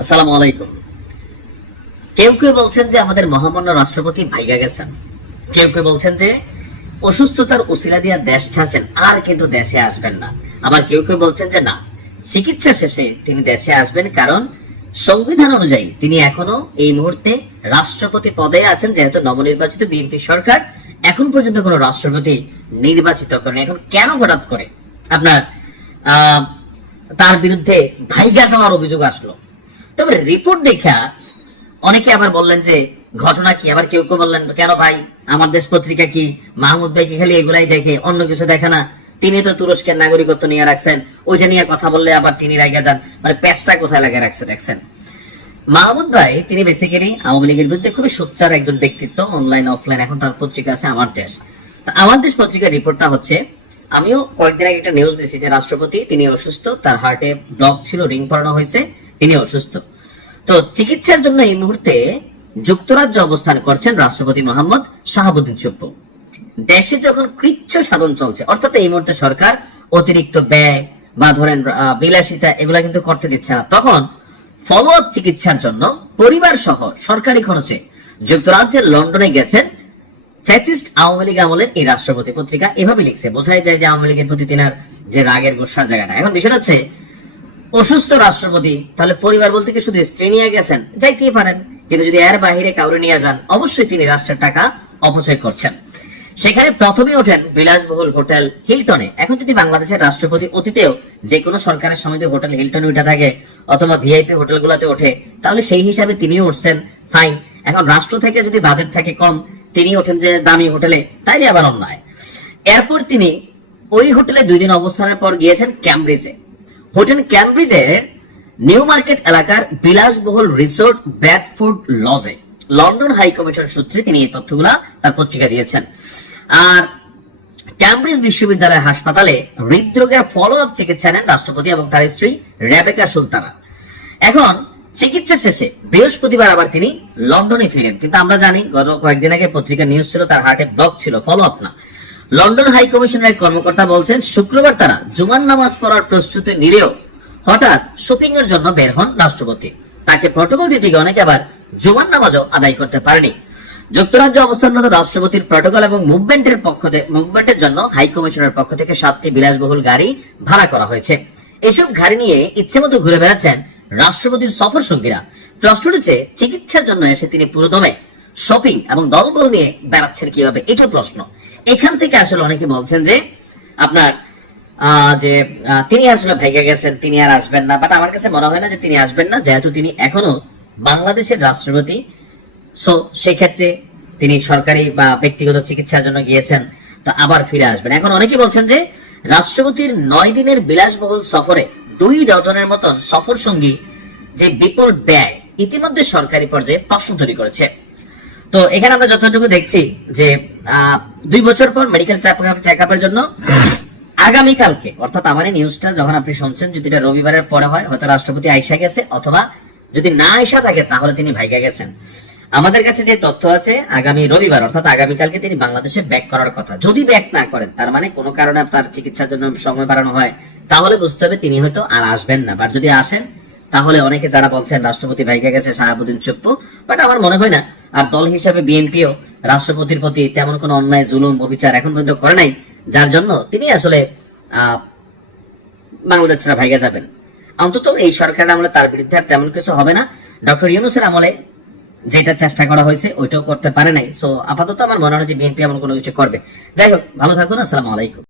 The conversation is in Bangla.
আসসালামু আলাইকুম। কেউ কেউ বলছেন যে আমাদের মহামান্য রাষ্ট্রপতি ভাইগা গেছেন, কেউ কেউ বলছেন যে অসুস্থতার উসিলা দিয়া দেশ ছাড়ছেন, আর কিন্তু দেশে আসবেন না। আবার কেউ কেউ বলছেন যে না, চিকিৎসা শেষে তিনি দেশে আসবেন, কারণ সংবিধান অনুযায়ী তিনি এখনো এই মুহূর্তে রাষ্ট্রপতি পদে আছেন, যেহেতু নবনির্বাচিত বিএনপি সরকার এখন পর্যন্ত কোনো রাষ্ট্রপতি নির্বাচিত করেনি। এখন কেন হঠাৎ করে আপনার তার বিরুদ্ধে ভাইগা যাওয়ার অভিযোগ আসলো? তবে রিপোর্ট দেখা অনেকে আবার বললেন যে ঘটনা কি, আবার কেউ কেউ বললেন কেন ভাই, আমার দেশ পত্রিকা কি মাহমুদ ভাই কি খালি এগুলাই দেখে, অন্য কিছু দেখে না? তিনি তো তুরস্কের নাগরিকত্ব নিয়ে রাখছেন, ওইটা নিয়ে কথা বললে আবার তিনি রাইগা যান। মানে প্যাচটা কোথায় লাগে রাখছে দেখছেন। মাহমুদ ভাই তিনি বেসিক্যালি আওয়ামী লীগের বিরুদ্ধে খুবই সোচ্চার একজন ব্যক্তিত্ব, অনলাইন অফলাইন। এখন তার পত্রিকা আছে আমার দেশ। আমার দেশ পত্রিকার রিপোর্টটা হচ্ছে, আমিও কয়েকদিন আগে একটা নিউজ দিয়েছি যে রাষ্ট্রপতি তিনি অসুস্থ, তার হার্টে ব্লক ছিল, রিং পরানো হয়েছে, তিনি অসুস্থ। তো চিকিৎসার জন্য এই মুহূর্তে যুক্তরাজ্যে অবস্থান করছেন রাষ্ট্রপতি মোহাম্মদ শাহাবুদ্দিন চুপ্পু। দেশে যখন কৃচ্ছ সাধন চলছে, অর্থাৎ এই মুহূর্তে সরকার অতিরিক্ত ব্যয় বা ধরেন বিলাসিতা এগুলা কিন্তু করতে দিচ্ছে না, তখন ফলো আপ চিকিৎসার জন্য পরিবার সহ সরকারি খরচে যুক্তরাজ্যের লন্ডনে গেছেন ফ্যাসিস্ট আওয়ামী লীগ আমলের এই রাষ্ট্রপতি। পত্রিকা এভাবে লিখছে, বোঝাই যায় যে আওয়ামী লীগের প্রতি তিনার যে রাগের গোসার জায়গাটা। এখন বিষয় হচ্ছে, অসুস্থ রাষ্ট্রপতি, তাহলে পরিবার বলতে কি শুধু স্ত্রী নিয়ে গেছেন? যাইতেই পারেন, কিন্তু যদি এর বাহিরে কাউরে নিয়ে যান, অবশ্যই তিনি রাষ্ট্রের টাকা অপচয় করছেন। সেখানে প্রথমে ওঠেন বিলাসবহুল হোটেল হিলটনে। এখন যদি বাংলাদেশের রাষ্ট্রপতি অতীতেও যে কোনো সরকারের সময় হোটেল হিলটনে উঠে থাকে অথবা ভিআইপি হোটেলগুলোতে ওঠে, তাহলে সেই হিসাবে তিনিও উঠছেন, ফাইন। এখন রাষ্ট্র থেকে যদি বাজেট থাকে কম, তিনি ওঠেন যে দামি হোটেলে, তাইলে আবার অন্যায়। এরপর তিনি ওই হোটেলে 2 দিন অবস্থানের পর গিয়েছেন ক্যামব্রিজে। হোটেল ক্যামব্রিজের নিউ মার্কেট এলাকার বিলাসবহুল রিসোর্ট ব্র্যাডফোর্ড লজে লন্ডন হাই কমিশন সূত্রে তিনি এই তথ্যগুলা তার পত্রিকা দিয়েছেন। আর ক্যামব্রিজ বিশ্ববিদ্যালয় হাসপাতালে হৃদরোগের ফলো আপ চিকিৎসা নেন রাষ্ট্রপতি এবং তার স্ত্রী রেবেকা সুলতানা। এখন চিকিৎসা শেষে বৃহস্পতিবার আবার তিনি লন্ডনে ফিরেন, কিন্তু আমরা জানি গত কয়েকদিন আগে পত্রিকা নিউজ ছিল তার হার্টে ব্লক ছিল, ফলো আপ না। লন্ডন হাই কমিশনের কর্মকর্তা বলছেন শুক্রবার তারা জুমার নামাজ পড়ার প্রস্তুতি নিলেও হঠাৎ শপিং এর জন্য বের হন রাষ্ট্রপতি। তাকে প্রটোকল দিতে গিয়ে অনেকে আবার জুমার নামাজও আদায় করতে পারেনি। যুক্তরাজ্যে অবস্থানরত রাষ্ট্রপতির প্রটোকল এবং মুভমেন্টের জন্য হাই কমিশনের পক্ষ থেকে 7টি বিলাসবহুল গাড়ি ভাড়া করা হয়েছে। এসব গাড়ি নিয়ে ইচ্ছেমতো ঘুরে বেড়াচ্ছেন রাষ্ট্রপতির সফর সঙ্গীরা। প্রশ্ন উঠেছে, চিকিৎসার জন্য এসে তিনি পুরোদমে শপিং এবং দলবল নিয়ে বেড়াচ্ছেন কিভাবে, এটা প্রশ্ন। এখান থেকে আসলে অনেকে বলছেন যে আপনার যে তিনি আসলে ভাইগা গেছেন, তিনি আর আসবেন না। বাট আমার কাছে মনে হয় না যে তিনি আসবেন না, যেহেতু তিনি এখনো বাংলাদেশের রাষ্ট্রপতি। সো সেই ক্ষেত্রে তিনি সরকারি বা ব্যক্তিগত চিকিৎসার জন্য গিয়েছেন, তো আবার ফিরে আসবেন। এখন অনেকে বলছেন যে রাষ্ট্রপতির 9 দিনের বিলাসবহুল সফরে 2 ডজনের মতন সফর সঙ্গী যে বিপুল ব্যয় ইতিমধ্যে সরকারি পর্যায়ে প্রশ্ন তৈরি করেছে। তো এখানে আমরা যতটুকু দেখছি যে 2 বছর পর মেডিকেল চেক আপের জন্য আগামীকালকে, অর্থাৎ আমার এই নিউজটা যখন আপনি শুনছেন, যদি এটা রবিবারের পরে হয়, হয়তো রাষ্ট্রপতি আইসা গেছে, অথবা যদি না আইসা থাকে তাহলে তিনি ভাইগা গেছেন। আমাদের কাছে যে তথ্য আছে, আগামী রবিবার অর্থাৎ আগামীকালকে তিনি বাংলাদেশে ব্যাক করার কথা। যদি ব্যাক না করেন, তার মানে কোনো কারণে তার চিকিৎসার জন্য সময় বাড়ানো হয়, তাহলে বুঝতে হবে তিনি হয়তো আর আসবেন না। বাট যদি আসেন, তাহলে অনেকে যারা বলছেন রাষ্ট্রপতি ভাইগা গেছে শাহাবুদ্দিন চুপ্পু, বাট আমার মনে হয় না। আর দল হিসাবে বিএনপিও রাষ্ট্রপতির প্রতি তেমন কোনো অন্যায় জুলুম অবিচার এখন পর্যন্ত করে নাই, যার জন্য তিনি আসলে বাংলাদেশ ছাড়া ভাইগা যাবেন। অন্তত এই সরকারের আমলে তার বিরুদ্ধে আর তেমন কিছু হবে না। ডক্টর ইউনূসের আমলে যেটা চেষ্টা করা হয়েছে ওইটাও করতে পারে নাই। সো আপাতত আমার মনে হয় যে বিএনপি এমন কোনো কিছু করবে। যাই হোক, ভালো থাকুন। আসসালামু আলাইকুম।